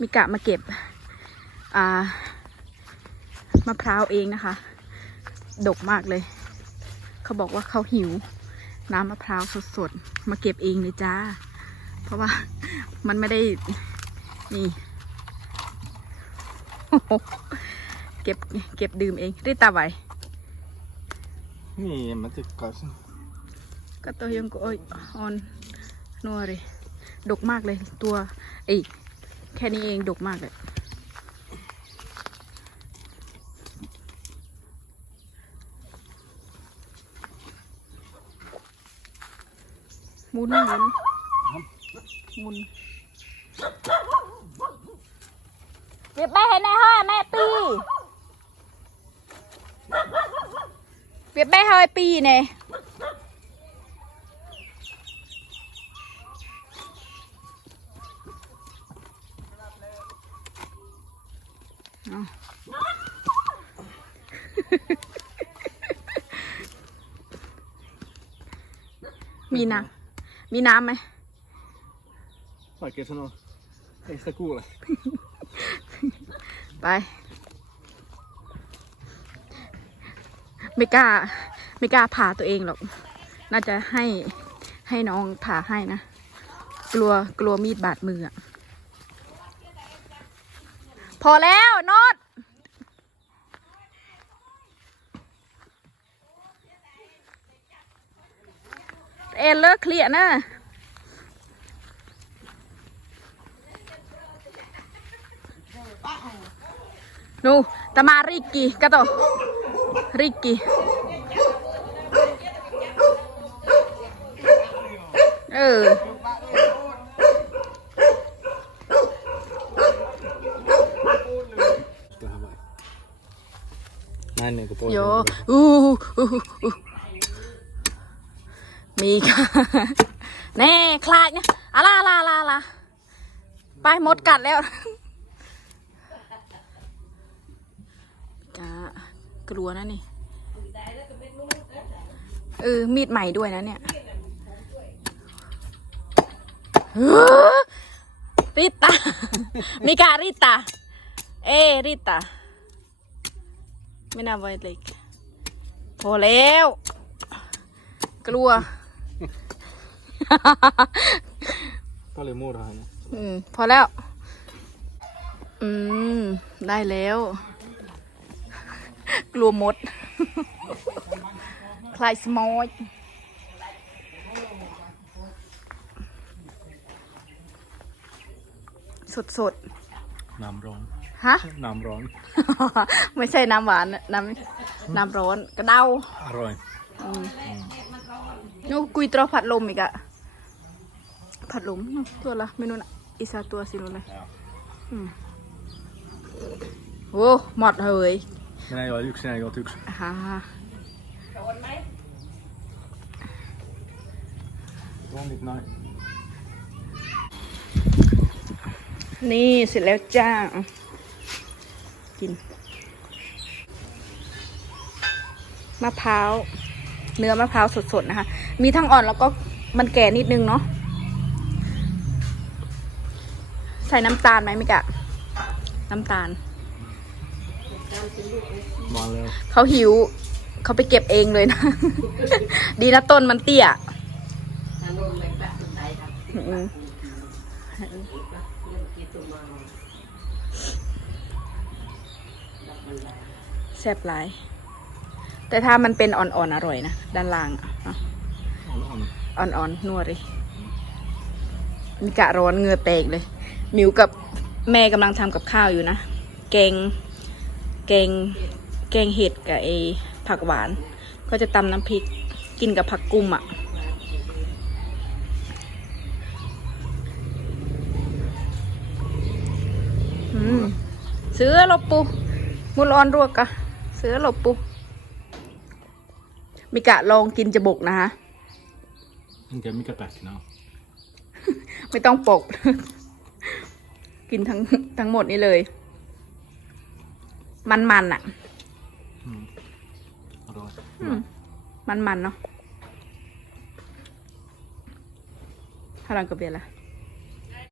มิกะมาเก็บอ่ามะพร้าวเองนะคะ ดกมากเลย เขาบอกว่าเขาหิว น้ำมะพร้าวสดๆ มาเก็บเองเลยจ้า เพราะว่ามันไม่ได้ นี่โอ้โหเก็บเก็บดื่มเองรีดตาไหวนี่มันจะกัดก็ตัวยังก็โอ้ยออนนัวเลย ดกมากเลยตัวไอ้ แค่นี้เองดกมากเลยหมุนหมุนหมุนเก็บไปให้ในห้อแม่ปีเก็บไปให้ปีเนี่ย เอา มีน้ำมีน้ำไหม Vai che sono e sta culo ไป ไม่กล้า ไม่กล้าผ่าตัวเองหรอก น่าจะให้ให้น้องผ่าให้นะ กลัวกลัวมีดบาดมืออะ พอแล้วนอดเอ็นเลิกเคลียนะนูตมาริกกี้กะตริกกี้เออ Näin niinku pois. Joo. Uh, uh, uh, uh. มีค่ะแน่คลาดเนี่ยอะลาลาลาลาไปหมดกัดแล้วกะกลัวนะนี่ เออ มีดใหม่ด้วยนะเนี่ยเฮ้อริตา มิการิตา เอริตา ไม่น่าไว้เล็กพอแล้ว กลัว Paljon murhaa ne. อืม พอแล้ว อืม ได้แล้ว กลัวมด คลายสมอยสดสด Namron. ๆ ฮะ Namron. ไม่ใช่น้ำหวานนะน้ำน้ำร้อนกระเดา Aroin. นูกุยตรอผัดลมอีกอะผัดลมนู่นตัวละไม่นู่นอะอีสาตัวสินู่นเลย Ja. อืมโอ้หมดเลย Minä join yksin ja juot yksin. ฮ่า Tuon nyt noin. นี่เสร็จแล้วจ้า กิน มะพร้าว เนื้อมะพร้าวสดๆนะคะ มีทั้งอ่อนแล้วก็มันแก่นิดนึงเนาะ ใส่น้ำตาลไหมมิกะ น้ำตาล Vaan leo. เขาหิว เขาไปเก็บเองเลยนะ ดีนะต้นมันเตี้ย อืม แซ่บหลาย แต่ถ้ามันเป็นอ่อนๆอร่อยนะ ด้านล่างอ่อนๆนัวเลยมีกะร้อนเหงือแตกเลย มิวกับแม่กำลังทำกับข้าวอยู่นะ แกง แกง แกงเห็ดกับไอผักหวาน ก็จะตำน้ำพริกกินกับผักกุ้มอะ อืมเสือลบปู มุลออนรวกกะเสือหลบปูมิกะลองกินจะบกนะคะ Enkä mikä pähkinä on. ไม่ต้องปก กินทั้งทั้งหมดนี่เลย มันมันๆอะ Aroin. มันมันๆเนาะฮารังกับเบียร์ละ